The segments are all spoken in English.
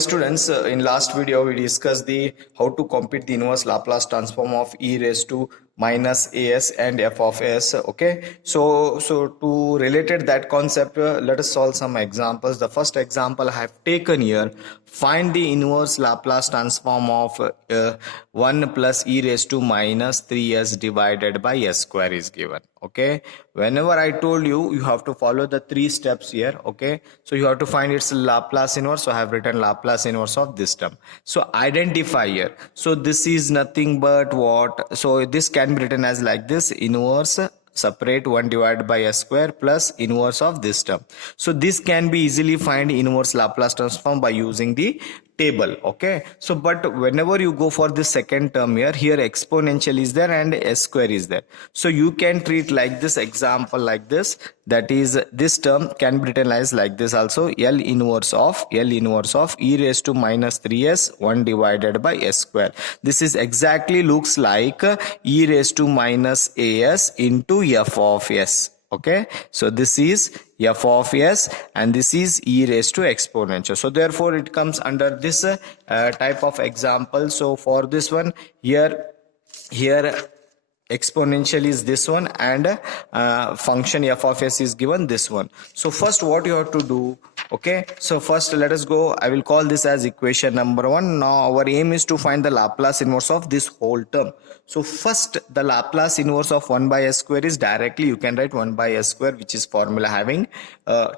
Students, in last video we discussed the how to compute the inverse Laplace transform of e raised to minus as and f of s. Okay, so to related that concept, let us solve some examples. The first example I have taken here: find the inverse Laplace transform of 1 plus e raised to minus 3s divided by s square is given. Okay, whenever I told you, you have to follow the three steps here. Okay, so you have to find its Laplace inverse. So I have written Laplace inverse of this term. So identify here. So this is nothing but what? So this can be written as like this: inverse separate 1 divided by s square plus inverse of this term. So this can be easily find inverse Laplace transform by using the table. Okay, so but whenever you go for the second term here exponential is there and s square is there, so you can treat like this example like this, that is this term can be written as like this also: L inverse of e raised to minus 3s 1 divided by s square. This is exactly looks like e raised to minus as into f of s. Okay, so this is f of s and this is e raised to exponential. So therefore it comes under this type of example. So for this one here exponential is this one and function f of s is given this one. So first what you have to do, okay, so first let us go, I will call this as equation number 1. Now our aim is to find the Laplace inverse of this whole term. So first the Laplace inverse of 1 by s square is directly you can write 1 by s square, which is formula having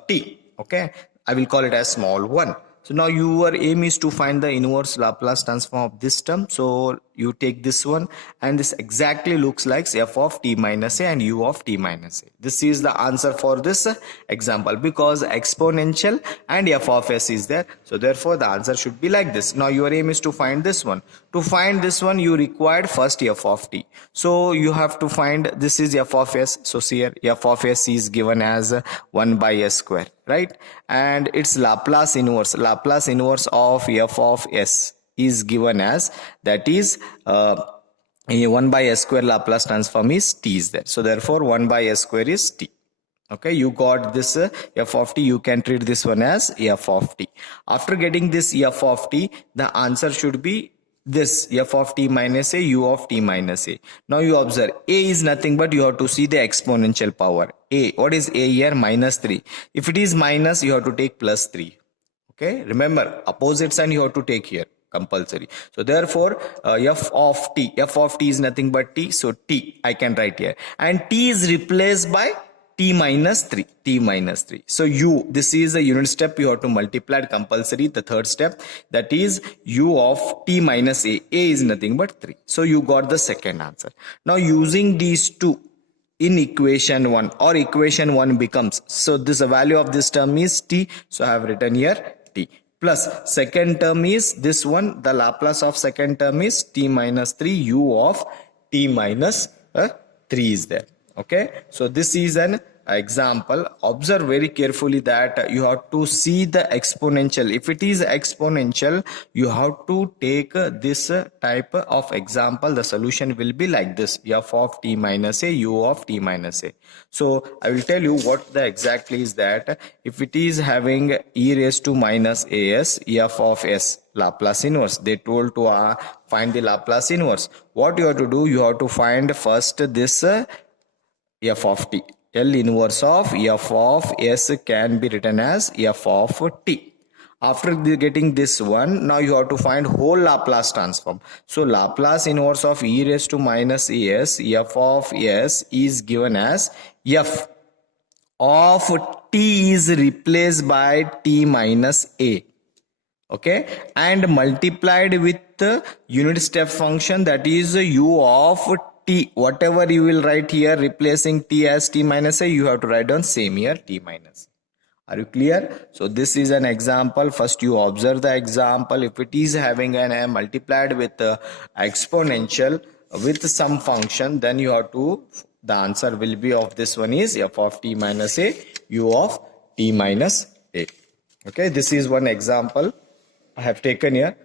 t. Okay, I will call it as small 1. So now your aim is to find the inverse Laplace transform of this term. So you take this one and this exactly looks like f of t minus a and u of t minus a. This is the answer for this example because exponential and f of s is there. So therefore the answer should be like this. Now your aim is to find this one. To find this one you required first f of t. So you have to find this is f of s. So here f of s is given as 1 by s square, right? And its Laplace inverse of f of s is given as, that is 1 by s square Laplace transform is t is there. So therefore 1 by s square is t. Okay, you got this f of t. You can treat this one as f of t. After getting this f of t, the answer should be this f of t minus a, u of t minus a. Now you observe a is nothing but you have to see the exponential power. A, what is a here? Minus 3. If it is minus, you have to take plus 3. Okay, remember opposite sign you have to take here compulsory. So therefore f of t is nothing but t. So t I can write here and t is replaced by t minus 3. So u, this is a unit step, you have to multiply it compulsory. The third step, that is u of t minus a is nothing but 3. So you got the second answer. Now using these two in equation 1, or equation 1 becomes, so this value of this term is t, so I have written here t, plus second term is this one, the Laplace of second term is t minus 3, u of t minus 3 is there. Okay, so this is an example. Observe very carefully that you have to see the exponential. If it is exponential, you have to take this type of example. The solution will be like this: f of t minus a, u of t minus a. So I will tell you what the exactly is that. If it is having e raised to minus as, f of s Laplace inverse, they told to find the Laplace inverse. What you have to do, you have to find first this f of t. L inverse of f of s can be written as f of t. After getting this one, now you have to find whole Laplace transform. So Laplace inverse of e raised to minus as, f of s is given as f of t is replaced by t minus a. Okay, and multiplied with the unit step function, that is u of t. Whatever you will write here replacing t as t minus a, you have to write down same here t minus a. Are you clear? So this is an example. First you observe the example. If it is having an a multiplied with exponential with some function, then you have to, the answer will be of this one is f of t minus a, u of t minus a. Okay, this is one example I have taken here.